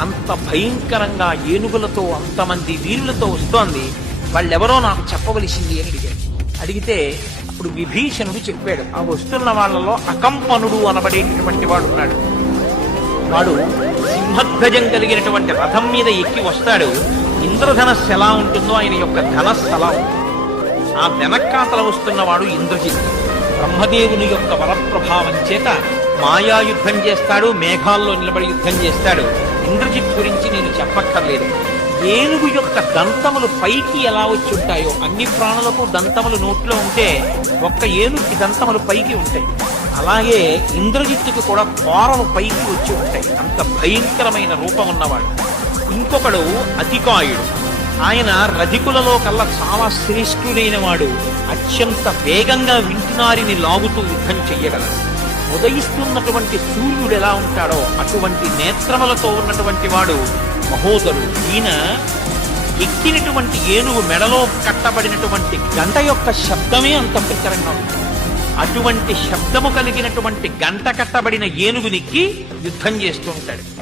అంత భయంకరంగా ఏనుగులతో అంతమంది వీరులతో వస్తోంది. వాళ్ళెవరో నాకు చెప్పవలసింది అని అడిగాడు అడిగితే అప్పుడు విభీషణుడు చెప్పాడు ఆ వస్తున్న వాళ్ళలో అకంపనుడు అనబడేటటువంటి వాడు ఉన్నాడు వాడు సింహధ్వజం కలిగినటువంటి రథం మీద ఎక్కి వస్తాడు. ఇంద్రధనస్సు ఎలా ఉంటుందో ఆయన యొక్క ధనస్సు ఎలా ఉంటుంది. ఆ వెనక్కాతల వస్తున్నవాడు ఇంద్రజిత్ బ్రహ్మదేవుని యొక్క వరప్రభావం చేత మాయా యుద్ధం చేస్తాడు మేఘాల్లో నిలబడి యుద్ధం చేస్తాడు. ఇంద్రజిత్ గురించి నేను చెప్పక్కర్లేదు. ఏనుగు యొక్క దంతములు పైకి ఎలా వచ్చి ఉంటాయో అన్ని ప్రాణులకు దంతములు నోట్లో ఉంటే ఒక్క ఏనుగుకి దంతములు పైకి ఉంటాయి. అలాగే ఇంద్రజిత్తుకు కూడా కోరలు పైకి వచ్చి ఉంటాయి. అంత భయంకరమైన రూపం ఉన్నవాడు. ఇంకొకడు అతికాయుడు. ఆయన రధికులలో కల్లా చాలా శ్రేష్ఠుడైన వాడు అత్యంత వేగంగా వింటునారిని లాగుతూ యుద్ధం చెయ్యగలడు. ఉదయిస్తున్నటువంటి సూర్యుడు ఎలా ఉంటాడో అటువంటి నేత్రములతో ఉన్నటువంటి వాడు మహోదరుడు. ఈయన ఎక్కినటువంటి ఏనుగు మెడలో కట్టబడినటువంటి గంట యొక్క శబ్దమే అంత ప్రచరంగా ఉంటుంది. అటువంటి శబ్దము కలిగినటువంటి గంట కట్టబడిన ఏనుగునికి యుద్ధం చేస్తూ ఉంటాడు.